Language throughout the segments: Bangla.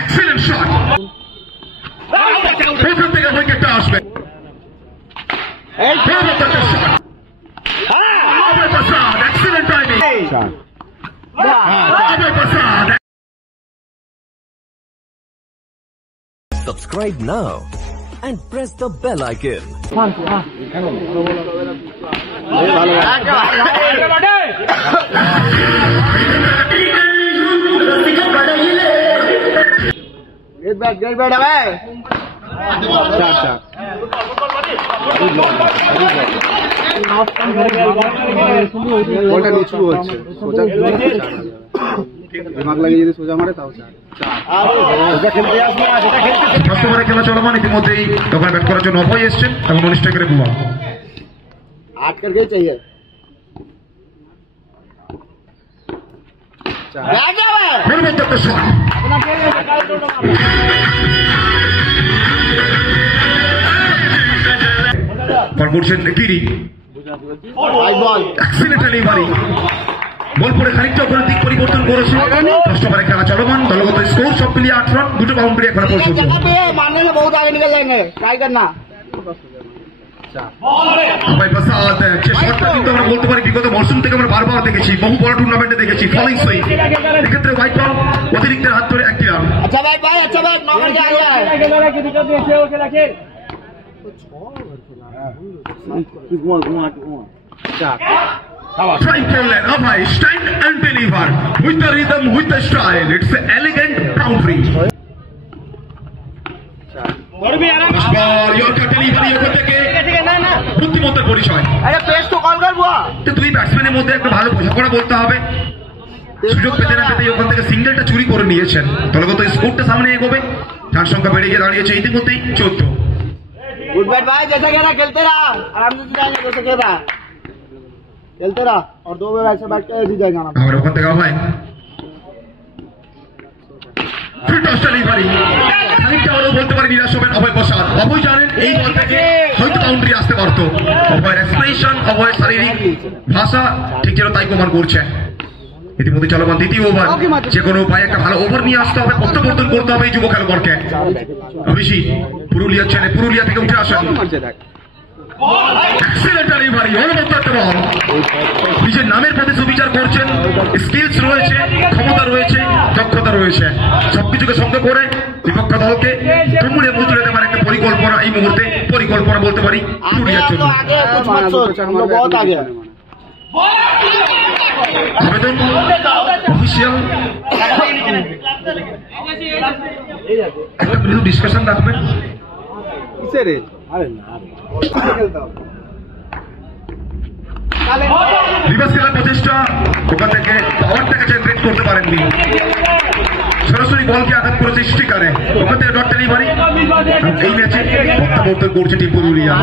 Excellent shot. প্রথম থেকে উইকেটটা আসবে। Abhay Prasad, excellent timing. Abhay Prasad. Subscribe now and press the bell icon. Great bat, away. বলটা নিচু হচ্ছে সোজা দিমাগ লাগিয়ে যদি সোজা মারে তাও খেলা চলমান। ইতিমধ্যেই দোকানে ব্যাট করার জন্য অভয় এসছেন এবং অনুষ্ঠিত করে বুয়া आठ करके चाहिए করছেন গিরি বল করে খানিকটা উপরের দিক পরিবর্তন করেছে। ষষ্ঠ ওভারে খেলা চলমান। দলগত স্কোর সব মিলিয়ে 8 রান, 2 বাউন্ডারি এখন পর্যন্ত। मारने से बहुत आगे निकल जाएंगे, ट्राई करना। अभय प्रसाद যে শটটা কিন্তু আমরা বলতে পারি বিগত মরশুম থেকে আমরা বারবার দেখেছি, বহু বড় টুর্নামেন্টে দেখেছি ফলিং সুইং। এক্ষেত্রে হোয়াইট বল অতিরিক্ত হাত ধরে 1 রান। अच्छा बैट भाई, अच्छा बैट, नॉर्मल के आ गया है। Trying করলেন অভয়, stand and deliver with the rhythm, with the style. It's an elegant boundary. বুদ্ধিমত্তার পরিচয়। দুই ব্যাটসম্যানের মধ্যে একটা ভালো বোঝাপড়া বলতে হবে। সুযোগ পেতে না পেতে ওখান থেকে সিঙ্গেলটা চুরি করে নিয়েছেন। দলগত স্কোরটা সামনে এগোবে। রান সংখ্যা বেড়ে গিয়ে দাঁড়িয়েছে ইতিমধ্যেই 14। गुड बैट भाई, जैसा कह रहा खेलते रहा, आराम से जाएंगे जैसे कह रहा खेलते रहा, और 2 बार ऐसे बैठ के जीत जाएगा ना। और ওখান থেকে হয় খানিকটা হলেও বলতে পারি নিরাশ হবেন অভয় প্রসাদ। অভয় জানেন এই বল থেকে হয়তো বাউন্ডারি আসতে পারত। অভয়ের এক্সপ্রেশন, অভয়ের শারীরিক ভাষা ঠিক যেন তাই প্রমাণ করছে। ইতিমধ্যে চলমান দ্বিতীয় ওভার। যে কোনো উপায়ে একটা ভালো ওভার নিয়ে আসতে হবে, প্রত্যাবর্তন করতে হবে এই যুব খেলোয়াড়কে। অভিষেক পুরুলিয়ার ছেলে, পুরুলিয়া থেকে উঠে আসেন। নিজের নামের প্রতি সুবিচার করছেন। স্কিলস রয়েছে, ক্ষমতা রয়েছে, দক্ষতা রয়েছে, সবকিছুকে সঙ্গে করে বিপক্ষ দলকে তুমুলে মুচড়ে দেওয়ার একটা পরিকল্পনা এই মুহূর্তে পরিকল্পনা বলতে পারি পুরুলিয়ার জন্য। আবেদন অফিসিয়াল একটা মিনিট ডিসকাশন রাখবেন। রিভার্স খেলার প্রচেষ্টা, ওখান থেকে পাওয়ারটাকে জেনারেট করতে পারেননি। সরাসরি বলকে আঘাত করেছে স্টিকারে, ওখান থেকে ডট ডেলিভারি। এই ম্যাচে প্রত্যাবর্তন করছে টিম পুরুলিয়া।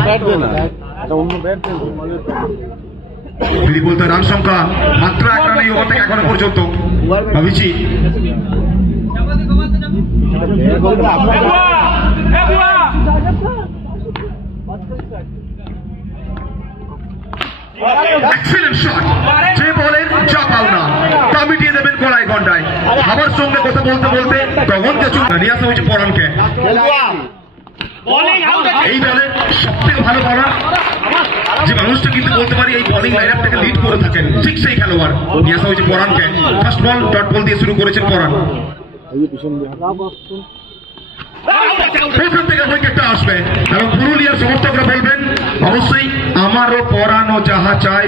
বলতে রান সংখ্যা মাত্র 1 রান এই ওভার থেকে এখনো পর্যন্ত। ভাবিছি এক্সিলেন্ট শট। যে বলের যা পাওনা তা মিটিয়ে দেবেন কড়াই গন্ডায়। আমার সঙ্গে কথা বলতে বলতে গগনকে চুপ নিয়ে আসা হয়েছে পরানকে। এই বলে সব থেকে ভালো বলার যে মানুষটা কিন্তু বলতে পারি এই বোলিং লাইন আপ থেকে লিড করে থাকেন, ঠিক সেই খেলোয়াড় নিয়ে আসা হয়েছে পরানকে। ফার্স্ট বল ডট বল দিয়ে শুরু করেছেন পরান। প্রথম থেকে উইকেটটা আসবে এবং পুরুলিয়ার সমর্থকরা বলবেন অবশ্যই আমারও পরানো যাহা চাই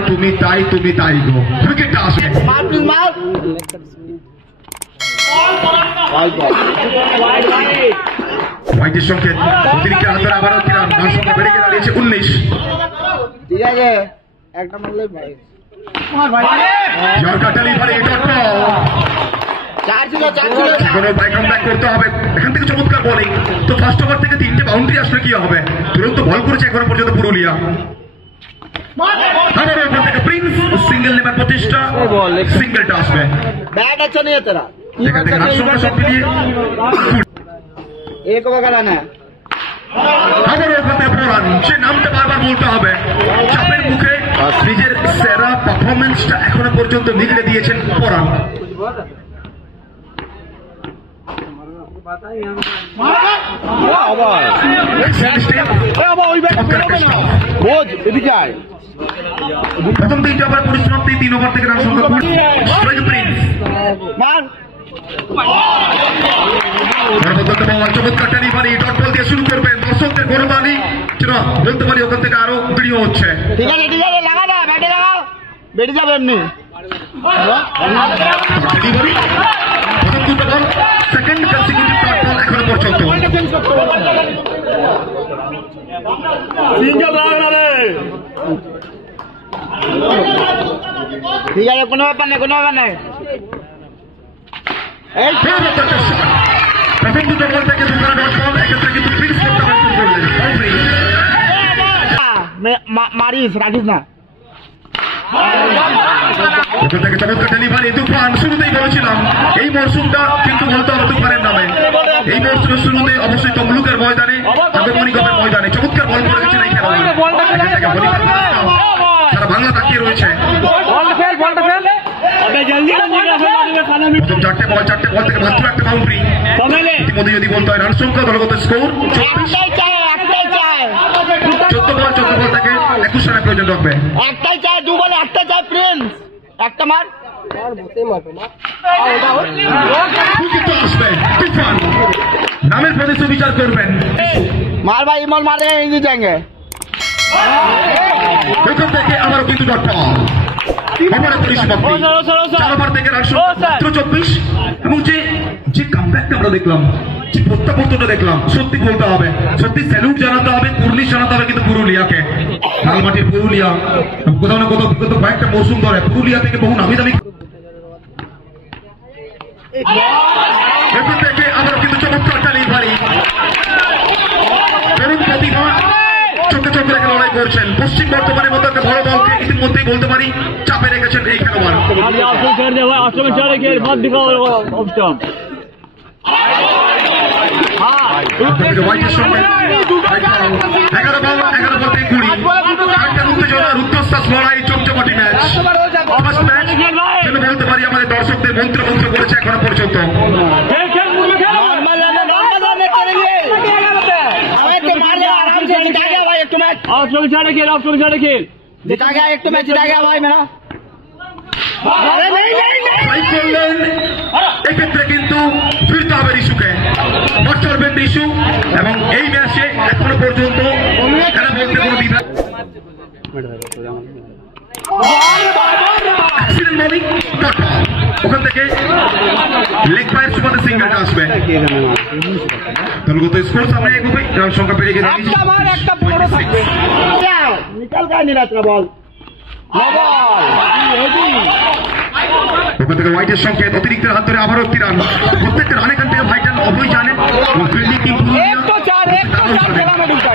তুমি তাই গো। উইকেটটা আসবে। হোয়াইটের সংকেত অতিরিক্ত হাত ধরে আবারও 3 রান। রান সংখ্যা বেড়ে গিয়ে দাঁড়িয়েছে 19। ঠিক আছে, একটা মারলে ভাই ইয়র্কার ডেলিভারি ডট বল। কোনো ব্যাকগ্রাউন্ড ব্যাক করতে হবে। এখান থেকে চমৎকার বোলিং। তো ফার্স্ট ওভার থেকে 3টে বাউন্ডারি আসলে কি হবে? তুরন্ত বল করেছে এখনো পর্যন্ত পুরুলিয়া। আবার ওখান থেকে প্রিন্স সিঙ্গেল নেবার প্রচেষ্টা, সিঙ্গেলটা আসবে। बैट अच्छा नहीं है तेरा, এখান থেকে রান সংখ্যা সব মিলিয়ে एक ओवर का रन है। আবার ওখান থেকে পরান, সে নামটা বারবার বলতে হবে। চাপের মুখে নিজের সেরা পারফরমেন্সটা এখনো পর্যন্ত নিগড়ে দিয়েছেন পরান। প্রথম 3 ওভার পরিসমাপ্তি, 3 ওভার থেকে রান সংখ্যা চমৎকার ডেলিভারি, ডট বল দিয়ে শুরু করবেন। দর্শকদের গৌরবানি বলতে পারি ওখান থেকে আরো প্রিয় হচ্ছে। ঠিক আছে ঠিক আছে, লাগা না, ব্যাটে লাগাও, বেটে যাবে এমনি। ডেলিভারি প্রথম 2 বল, সেকেন্ড কনসিকিউটিভ ডট বল এখনো পর্যন্ত। ঠিক আছে, কোনো ব্যাপার নেই, কোনো ব্যাপার নেই। প্রথম 2 বল থেকে দুখানা ডট বল, এক্ষেত্রে কিন্তু ফিক্স করতে হবে। মারিস, রাখিস না। ওখান থেকে চমৎকার ডেলিভারি, তুফান। শুরুতেই বলেছিলাম এই মরশুমটা কিন্তু বলতে হবে তুফানের নামে। এই মরশুমের শুরুতে অবশ্যই তমলুকের ময়দানে, আগমনীগমের ময়দানে চমৎকার বল করে গেছেন এই খেলোয়াড়। সারা বাংলা তাকিয়ে রয়েছে। প্রথম 4টে বল থেকে মাত্র একটা বাউন্ডারি। ইতিমধ্যে যদি বলতে হয় রান সংখ্যা, দলগত স্কোর 14 বল থেকে 21 রানের প্রয়োজন রাখবে। একটাই চাই, 2 বলে একটা চাই প্রিন্স, একটা মার। আসবে তুফান, নামের প্রদেশ বিচার করবেন। মার ভাই, ইমল মারে, ইজি যাएंगे। ওখান থেকে আবারও কিন্তু ডট বল। ওভারে পরিসমাপ্তি, 4 ওভার থেকে রান সংখ্যা মাত্র 24। এবং যে কামব্যাকটা আমরা দেখলাম, যে প্রত্যাবর্তনটা দেখলাম, সত্যি বলতে হবে, সত্যি স্যালুট জানাতে হবে, কুর্নিশ জানাতে হবে কিন্তু পুরুলিয়াকে। লালমাটির পুরুলিয়া কোথাও না কোথাও বিগত কয়েকটা মৌসুম ধরে পুরুলিয়া থেকে বহু নামি দামি। এখান থেকে আবারও কিন্তু চমৎকার ডেলিভারি, তরুণ প্রতিভা চোখে চোখ রেখে লড়াই করছেন। পশ্চিম বর্ধমানের মতো একটা বড় দলকে ইতিমধ্যেই বলতে পারি চাপে রেখেছেন এই খেলোয়াড়। হোয়াইটের সঙ্গে 11 বল থেকে 20, একটা উত্তেজনা, রুদ্ধশ্বাস লড়াই, চমচমাটি ম্যাচ। ফার্স্ট ম্যাচ যেন বলতে পারি আমাদের দর্শকদের মন্ত্রমুগ্ধ করেছে এখনো পর্যন্ত। একটু ম্যাচ জিতা গেল ভাই মেরা। এক্ষেত্রে কিন্তু ফিরতে হবে রিশুকে, ভোট চলবেন রিশু। এবং এই ম্যাচে এখনো পর্যন্ত এরা বলতে কোনো দ্বিধা। ওখান থেকে লেগ পায়ের সুবাদে সিঙ্গেলটা আসবে। দলগত স্কোর সামনে এগোবে, রান সংখ্যা বেড়ে গেছে। নিকাল গায়ে নিরাত্রা বল। ওখান থেকে হোয়াইটের সংকেত, অতিরিক্ত হাত ধরে আবারও একটি রান। প্রত্যেকটা রান এখান থেকে ভাইটাল অবৈ জানেন,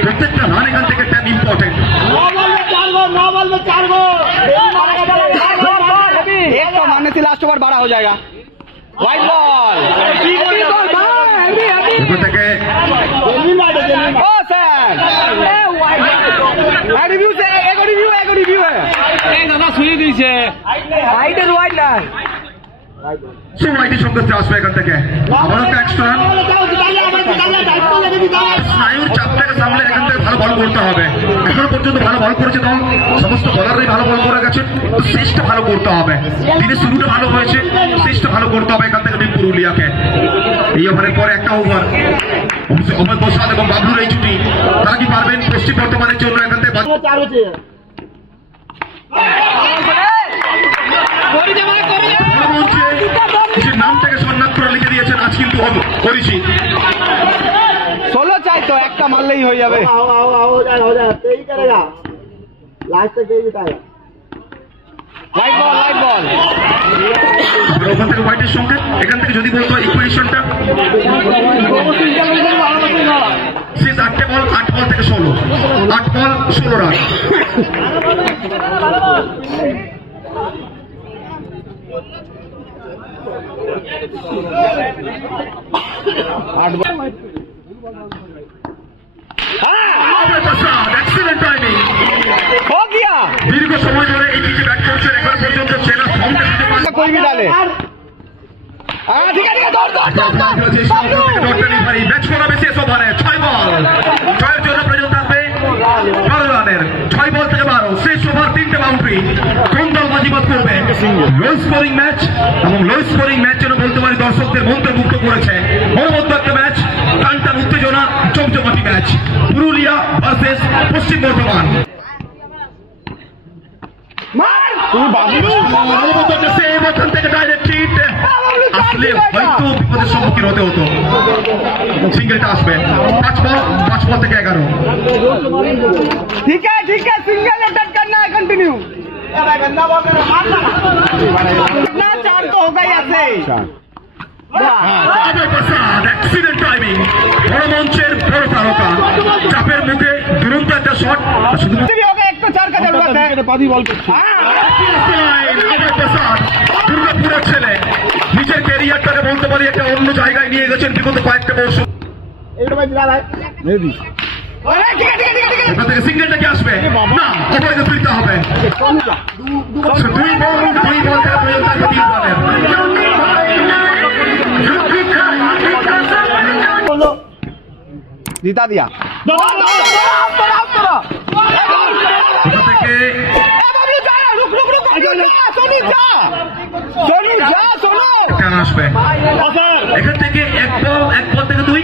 প্রত্যেকটা রান এখান থেকে ট্যাব ইম্পর্টেন্ট। मारने से लास्ट ओवर 12 हो जाएगा। वाइड बॉल থেকে ओ सर रिव्यू से एक रिव्यू है এই দাদা শুনিয়ে দিয়েছে রাইটের ওয়াইড লাইন হোয়াইটের সংকেত আসবে এখান থেকে আবারও একটা এক্সট্রা রান। স্নায়ুর চাপটাকে সামলে এখান থেকে ভালো বল করতে হবে। এখনো পর্যন্ত ভালো বল করেছে দল, সমস্ত বলারই ভালো বল করে গেছে, তো শেষটা ভালো করতে হবে। দিনের শুরুটা ভালো হয়েছে, শেষটা ভালো করতে হবে এখান থেকে পুরুলিয়াকে। এই ওভারের পরে একটা ওভার, অমর প্রসাদ এবং বাবলুর এই ছুটি, তারা কি পারবেন পশ্চিম বর্ধমানের জন্য এখান থেকে নামটাকে সম্মান করে লিখে দিয়েছেন আজ কিন্তু করেছি। 16 চাই তো একটা মারলেই হয়ে যাবে। हो जाएगा सही करेगा लास्ट तक यही जिताएगा। लाइट बॉल ওখান থেকে হোয়াইটের সঙ্গে এখান থেকে যদি বলতো ইকুয়েশনটা শেষ 8 বল থেকে 16, 8 বল 16 রান। एक्सीलेंट टाइमिंग हो गया। दीर्घ समय धरे এই পিচে ব্যাট করছেন, এখন পর্যন্ত চেনা ফর্মটা দিতে পারেন। कोई भी डाले ঠিক আছে ডেলিভারি ম্যাচ করাবে শেষ ওভারে 6 বল 6 জন্য প্রয়োজন থাকবে 12 রানের 6 বল থেকে 12 শেষ ওভার 3টে বাউন্ডারি কোন দল বাজিমাত করবে লো স্কোরিং ম্যাচ এবং লো স্কোরিং ম্যাচ যেন বলতে পারি দর্শকদের মন্ত্রমুগ্ধ করেছে মনোমুগ্ধ একটা ম্যাচ টানটান উত্তেজনা চমচমাটি ম্যাচ পুরুলিয়া ভার্সেস পশ্চিম বর্ধমান ওখান থেকে ডাইরেক্ট হিট আসলে হয়তো বিপদের সম্মুখীন হতে হতো সিঙ্গেলটা আসবে 5 বল থেকে 11 ठीक है सिंगल अटैक करना है कंटिन्यू कितना 4 तो होगा ऐसे অ্যাক্সিডেন্ট টাইমিং বড় মঞ্চের বড় তারকা চাপের মুখে দুরন্ত একটা শট শুধু होगा 1 तो 4 का जरूरत है দুর্গাপুরের ছেলে নিজের ক্যারিয়ারটাকে বলতে পারি একটা অন্য জায়গায় নিয়ে গেছেন বিগত কয়েকটা মৌসুম ওখান থেকে সিঙ্গেলটাকে আসবে না অবৈধ তুলতে হবে 2 বল থেকে প্রয়োজন থাকবে 3 রানের जीता दिया ওখান থেকে আসবে এখান থেকে 1 বল থেকে 2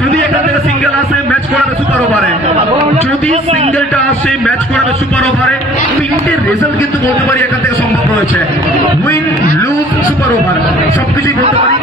যদি এখান থেকে সিঙ্গেল আসে ম্যাচ করাবে সুপার ওভারে যদি সিঙ্গেলটা আসে ম্যাচ করাবে সুপার ওভারে 3টে রেজাল্ট কিন্তু বলতে পারি এখান থেকে সম্ভব রয়েছে উইন লুজ সুপার ওভার সবকিছুই বলতে পারি